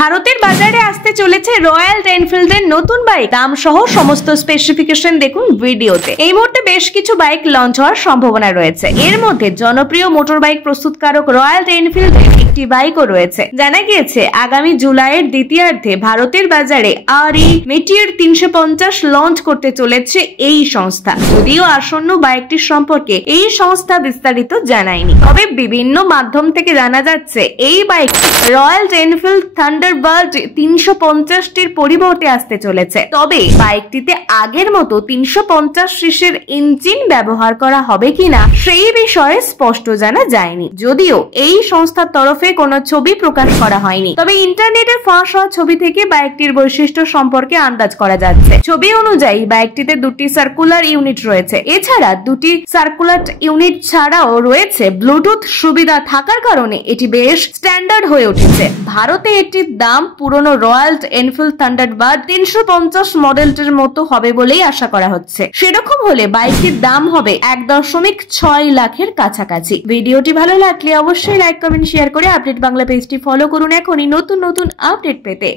ভারতের বাজারে আসতে চলেছে রয়্যাল এনফিল্ডের নতুন বাইক, দাম সহ সমস্ত স্পেসিফিকেশন দেখুন ভিডিওতে। এই মুহূর্তে বেশ কিছু বাইক লঞ্চ হওয়ার সম্ভাবনা রয়েছে। এর মধ্যে জনপ্রিয় মোটর বাইক প্রস্তুতকারক রয়্যাল এনফিল্ডের একটি বাইকও রয়েছে। জানা গিয়েছে আগামী জুলাইয়ের দ্বিতীয়ার্ধে ভারতের বাজারে মেটিওর 350 লঞ্চ করতে চলেছে এই সংস্থা। যদিও আসন্ন বাইকটির সম্পর্কে এই সংস্থা বিস্তারিত জানায়নি, তবে বিভিন্ন মাধ্যম থেকে জানা যাচ্ছে এই বাইকটি রয়্যাল এনফিল্ড থান্ডারবার্ড 350টির পরিবর্তে আসতে চলেছে। তবে বাইকটিতে আগের মতো 350 সিসির ইঞ্জিন ব্যবহার করা হবে কিনা সেই বিষয়ে স্পষ্ট জানা যায়নি। যদিও এই সংস্থার তরফে কোনো ছবি প্রকাশ করা হয়নি, তবে ইন্টারনেটে ফাঁস হওয়া ছবি থেকে বাইকটির বৈশিষ্ট্য সম্পর্কে আন্দাজ করা যাচ্ছে। ছবি অনুযায়ী বাইকটিতে দুটি সার্কুলার ইউনিট রয়েছে। এছাড়া দুটি সার্কুলার ইউনিট ছাড়াও রয়েছে ব্লুটুথ সুবিধা থাকার কারণে এটি বেশ স্ট্যান্ডার্ড হয়ে উঠেছে। ভারতে এটির দাম পুরনো রয়্যাল এনফিল্ড থান্ডারবার্ড 350 মডেলটির মতো হবে বলেই আশা করা হচ্ছে। সেরকম হলে বাইকটির দাম হবে 1.6 লাখের কাছাকাছি। ভিডিওটি ভালো লাগলে অবশ্যই লাইক, কমেন্ট, শেয়ার করে আপডেট বাংলা পেজটি ফলো করুন এখনই নতুন নতুন আপডেট পেতে।